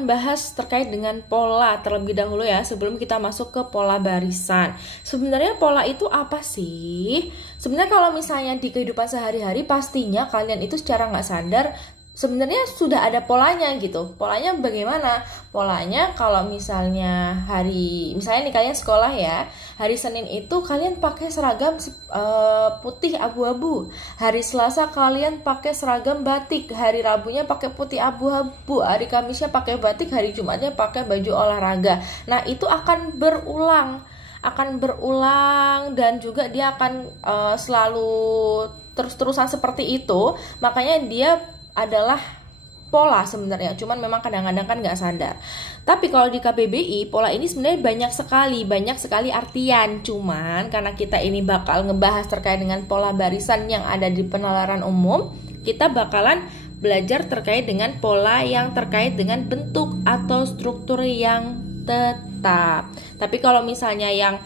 akan bahas terkait dengan pola terlebih dahulu ya, sebelum kita masuk ke pola barisan. Sebenarnya pola itu apa sih? Sebenarnya kalau misalnya di kehidupan sehari-hari, pastinya kalian itu secara nggak sadar sebenarnya sudah ada polanya gitu. Polanya bagaimana? Polanya kalau misalnya misalnya nih kalian sekolah ya, hari Senin itu kalian pakai seragam putih abu-abu. Hari Selasa kalian pakai seragam batik. Hari Rabunya pakai putih abu-abu. Hari Kamisnya pakai batik. Hari Jumatnya pakai baju olahraga. Nah itu akan berulang. Dan juga dia akan selalu terus-terusan seperti itu. Makanya dia adalah pola sebenarnya, cuman memang kadang-kadang kan nggak sadar. Tapi kalau di KBBI, pola ini sebenarnya banyak sekali artian. Cuman karena kita ini bakal ngebahas terkait dengan pola barisan yang ada di penalaran umum, kita bakalan belajar terkait dengan pola yang terkait dengan bentuk atau struktur yang tetap. Tapi kalau misalnya yang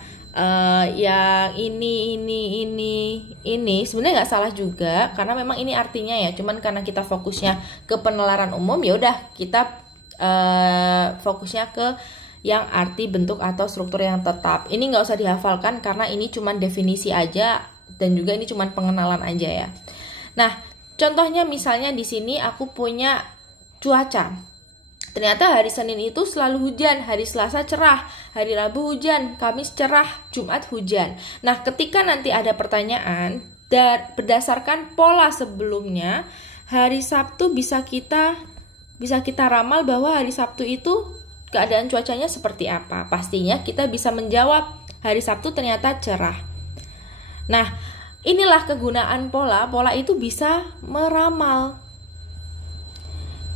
ini sebenarnya nggak salah juga, karena memang ini artinya ya, cuman karena kita fokusnya ke penalaran umum, ya udah kita fokusnya ke yang arti bentuk atau struktur yang tetap. Ini nggak usah dihafalkan karena ini cuman definisi aja dan juga ini cuman pengenalan aja ya. Nah, contohnya misalnya di sini aku punya cuaca. Ternyata hari Senin itu selalu hujan, hari Selasa cerah, hari Rabu hujan, Kamis cerah, Jumat hujan. Nah, ketika nanti ada pertanyaan, berdasarkan pola sebelumnya, hari Sabtu bisa kita ramal bahwa hari Sabtu itu keadaan cuacanya seperti apa. Pastinya kita bisa menjawab hari Sabtu ternyata cerah. Nah, inilah kegunaan pola. Pola itu bisa meramal.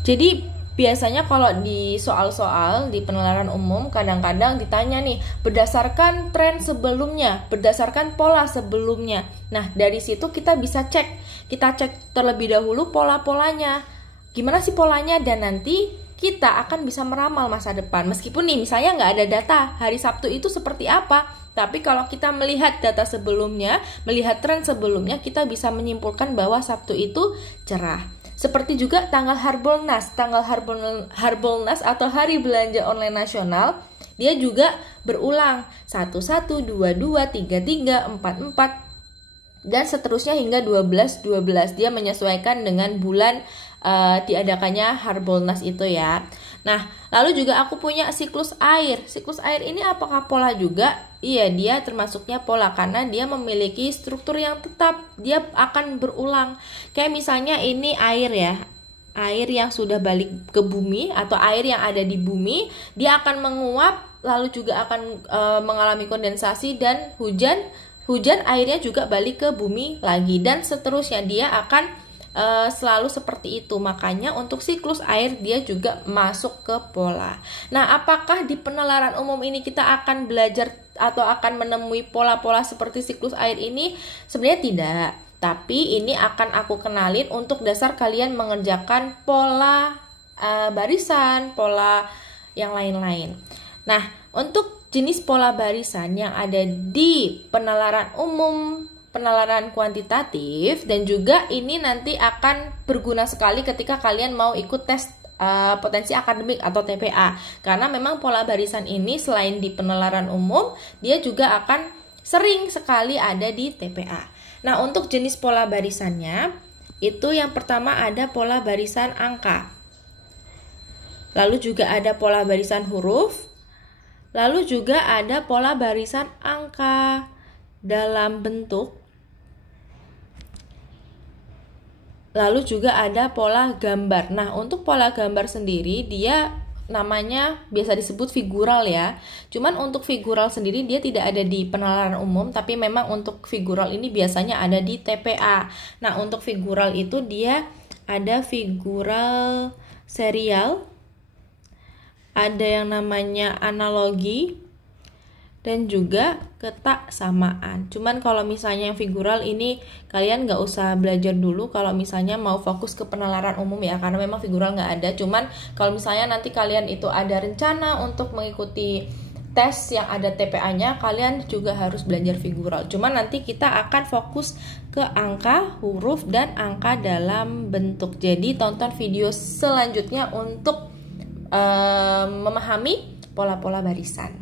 Jadi biasanya kalau di soal-soal di penalaran umum kadang-kadang ditanya nih, berdasarkan tren sebelumnya, berdasarkan pola sebelumnya. Nah, dari situ kita bisa kita cek terlebih dahulu pola-polanya. Gimana sih polanya, dan nanti kita akan bisa meramal masa depan. Meskipun nih misalnya nggak ada data hari Sabtu itu seperti apa, tapi kalau kita melihat data sebelumnya, melihat tren sebelumnya, kita bisa menyimpulkan bahwa Sabtu itu cerah. Seperti juga tanggal Harbolnas atau Hari Belanja Online Nasional, dia juga berulang 11, 22, 33, 44 dan seterusnya hingga 12. Dia menyesuaikan dengan bulan diadakannya Harbolnas itu ya. Nah, lalu juga aku punya siklus air. Siklus air ini apakah pola juga? Iya, dia termasuknya pola karena dia memiliki struktur yang tetap. Dia akan berulang. Kayak misalnya ini air ya. Air yang sudah balik ke bumi atau air yang ada di bumi, dia akan menguap lalu juga akan mengalami kondensasi dan hujan airnya juga balik ke bumi lagi dan seterusnya. Dia akan selalu seperti itu. Makanya untuk siklus air dia juga masuk ke pola. Nah, apakah di penalaran umum ini kita akan belajar atau akan menemui pola-pola seperti siklus air ini? Sebenarnya tidak. Tapi ini akan aku kenalin untuk dasar kalian mengerjakan pola barisan, pola yang lain-lain. Nah, untuk jenis pola barisan yang ada di penalaran umum, penalaran kuantitatif, dan juga ini nanti akan berguna sekali ketika kalian mau ikut tes potensi akademik atau TPA. Karena memang pola barisan ini selain di penalaran umum, dia juga akan sering sekali ada di TPA. Nah, untuk jenis pola barisannya, itu yang pertama ada pola barisan angka. Lalu juga ada pola barisan huruf. Lalu juga ada pola barisan angka dalam bentuk. Lalu juga ada pola gambar. Nah, untuk pola gambar sendiri dia namanya biasa disebut figural ya. Cuman untuk figural sendiri dia tidak ada di penalaran umum, tapi memang untuk figural ini biasanya ada di TPA. Nah, untuk figural itu dia ada figural serial, ada yang namanya analogi, dan juga ketaksamaan. Cuman kalau misalnya yang figural ini kalian nggak usah belajar dulu kalau misalnya mau fokus ke penalaran umum ya, karena memang figural nggak ada. Cuman kalau misalnya nanti kalian itu ada rencana untuk mengikuti tes yang ada TPA-nya, kalian juga harus belajar figural. Cuman nanti kita akan fokus ke angka, huruf, dan angka dalam bentuk. Jadi tonton video selanjutnya untuk memahami pola-pola barisan.